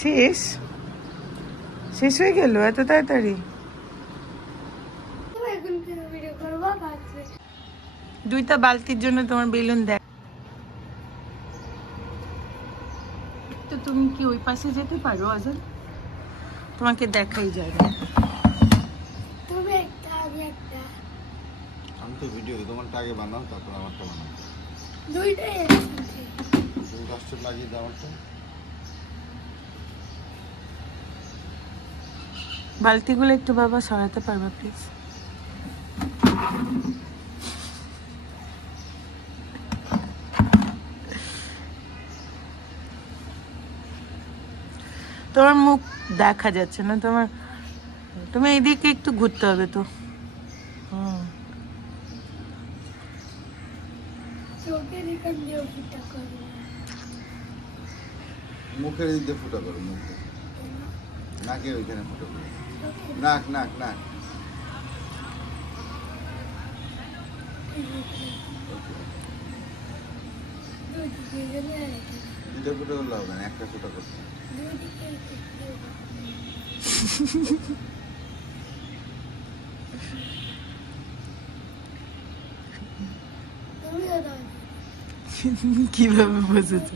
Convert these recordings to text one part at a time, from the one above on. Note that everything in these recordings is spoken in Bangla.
শেষ শেষ হয়ে গেল এত তাড়াতাড়ি? দুইটা বালতির জন্য তোমার বেলুন দেখ। তো তুমি কি ওই পাশে যেতে পারো আজান? তোমাকে দেখাই যায় না। তুমি একটা আমি একটা। আমি তো ভিডিও তোমারটা আগে বানাও তারপর আমারটা বানাও। দুইটাই একসাথে। তুমি কাস্টম লাগিয়ে দাও আমারটা। বালতিগুলো একটু বাবা সরাতে পারবা প্লিজ? তোমার মুখ দেখা যাচ্ছে না, তোমার তুমি এইদিকে একটু ঘুরতে হবে তো। মুখের দিক দিয়ে ফুটা করো, মুখ নাকের ওইখানে ফুটা করো, নাক নাক নাক। দুইটা ফুটা করলে হবে না, একটা ফুটা করতে। কিভাবে বসেছো?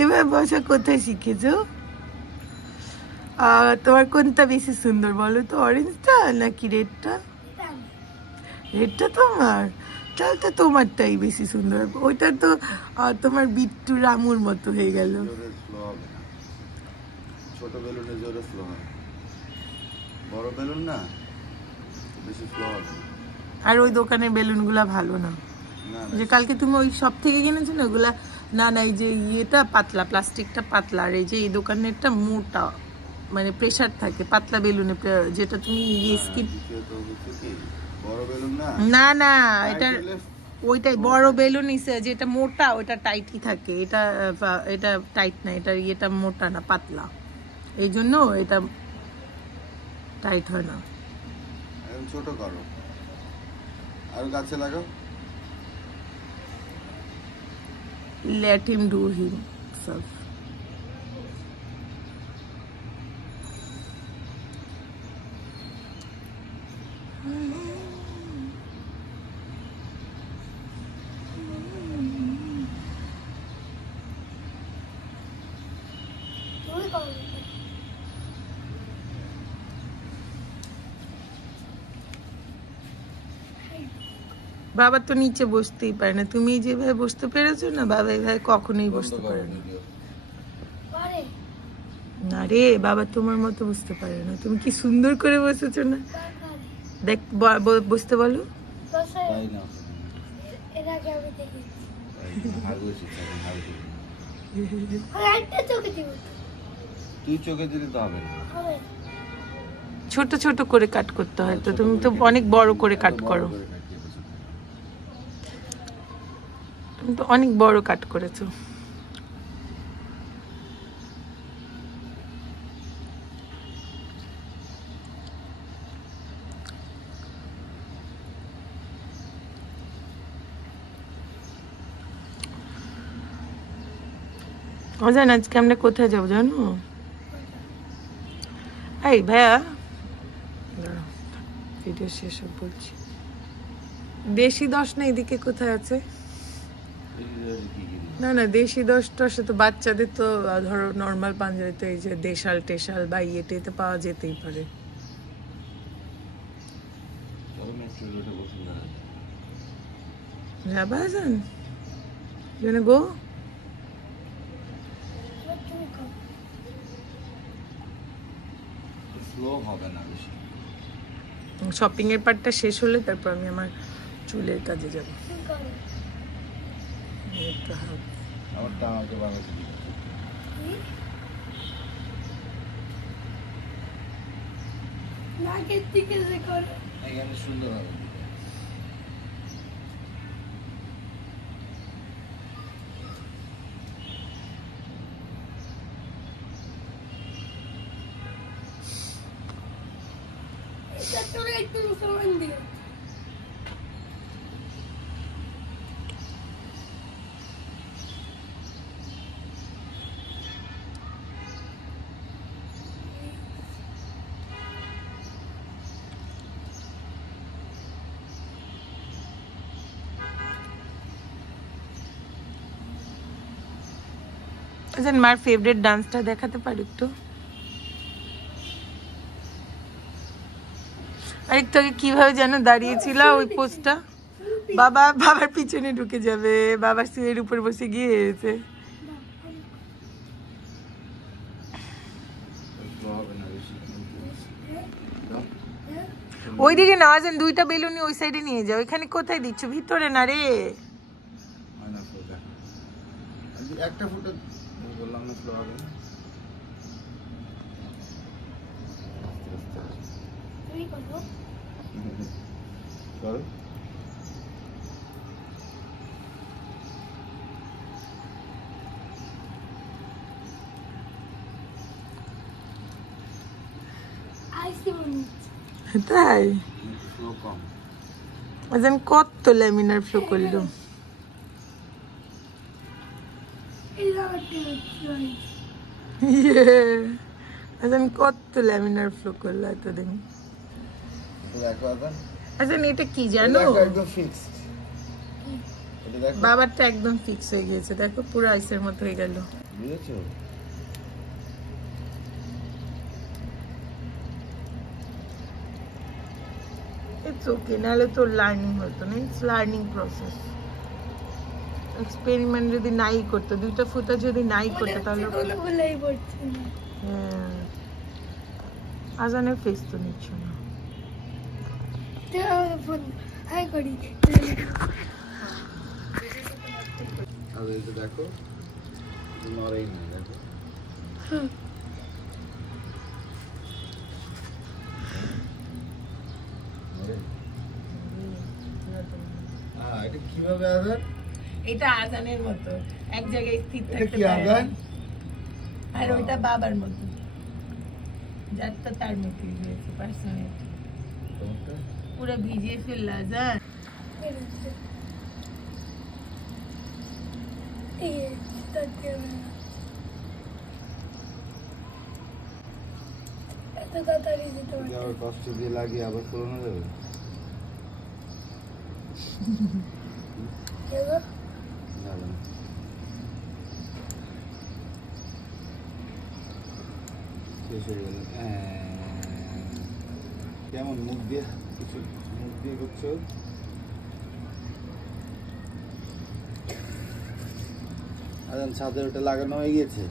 এবার বসা কোথায় শিখেছো? তোমার কোনটা বেশি সুন্দর বলো তো, অরেঞ্জটা নাকি রেডটা? রেডটা তোমার, তাহলে তো তোমারটাই বেশি সুন্দর। ওইটা তো তোমার বিট্টু রামুর মতো হয়ে গেল। ছোট বেলুনে জোরে ফ্লো হয়, বড় বেলুন না বেশি ফ্লো হবে। আর ওই দোকানের বেলুনগুলা ভালো না, যে কালকে তুমি ওই সব থেকে কিনেছো না ওগুলা। না না, এই যে ইয়েটা পাতলা, প্লাস্টিকটা পাতলা, আর এই যে এই দোকানেরটা মোটা, মানে প্রেসার থাকে পাতলা বেলুনে, যেটা তুমি ইয়ে স্কিপ। না না, এটা ওইটাই বড় বেলুন ইসে, যেটা মোটা ওটা টাইটই থাকে, এটা এটা টাইট না, এটা ইয়েটা মোটা না পাতলা, এই জন্য এটা টাইট হয় না। ছোট করো আর গাছে লাগাও। Let him do himself. বাবা তো নিচে বসতেই পারে না, তুমি যেভাবে বসতে পেরেছো না, বাবা এভাবে কখনোই বসতে পারে না। না রে বাবা, তোমার মতো বসতে পারে না। তুমি কি সুন্দর করে বসেছো না, দেখ বসতে বলো। তুই চোখে দিলে তো হবে না, ছোট ছোট করে কাট করতে হয় তো, তুমি তো অনেক বড় করে কাট করো, তুমি তো অনেক বড় কাট করেছো। অজান আজকে আমরা কোথায় যাবো জানো? এই ভাইয়া, ভিডিও শেষ বলছি, দেশি দশ না এদিকে কোথায় আছে? না না, দেশি দশটার সাথে বাচ্চাদের তো ধরো নর্মাল পাঞ্জাবিতে এই যে দেশাল টেশাল বা ইয়েতে পাওয়া যেতেই পারে। যাবা যান, you wanna go? শপিং এর পার্টটা শেষ হলে তারপর আমি আমার চুলের কাজে যাব। সুন্দর হবে। আচ্ছা মার ফেভারিট ডান্সটা দেখাতে পারি একটু? আরেকটু আগে কিভাবে যেন দাঁড়িয়েছিল ওই পোস্টটা, বাবার পিছনে ঢুকে যাবে, বাবার সিঁড়ির উপর বসে গিয়েছে। ওইদিকে না যান, দুইটা বেলুনি ওই সাইডে নিয়ে যাও। এখানে কোথায় দিচ্ছ? ভিতরে না রে। একটা ফুটো বললাম না স্লো হবে না। তুমি করো। করো। আইসি মনে তাই স্লো কম। আজান কত ল্যামিনার ফ্লো করলো। আজান কত ল্যামিনার ফ্লো করলো এতদিন। দেখো আদান। আজান এটা কি জানো? একদম ফিক্সড। এটা দেখো। বাবারটা একদম ফিক্স হয়ে গিয়েছে, দেখো পুরো আইসের মতো হয়ে গেল। বুঝেছো? ইটস ওকে, নাহলে তো লার্নিং হতো না। It's learning process. এক্সপেরিমেন্ট যদি নাই করতো, দুইটা ফুটা যদি নাই করতো তাহলে বলেই পড়ছে না। হ্যাঁ, আজানের ফেস তো নিচ্ছ না। ফোন হাই করি। আর এই যে দেখো নড়েই না, দেখো এটা কিভাবে আদান? এটা আজানের মতো এক জায়গায় স্থির এটা থাকতে কি পারে আদান? না। আর ওইটা বাবার মতো, যারটা তার মতোই হয়েছে পার্সোনালিটি। তোমারটা? পুরো ভিজিয়ে ফেললা আজান। এত তাড়াতাড়ি যেতে যদি আবার কষ্ট দিয়ে লাগিয়ে আবার পুরোনো যাবে। পারবে। যাবে না। শেষ হয়ে গেল। কেমন মুখ দিয়ে কিছু মুখ দিয়ে করছো? আদান ছাদের ওটা লাগানো হয়ে গিয়েছে।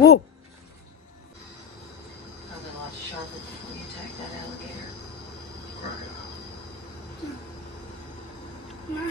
Whoa! I'll be a lot sharper before you attack that alligator. মা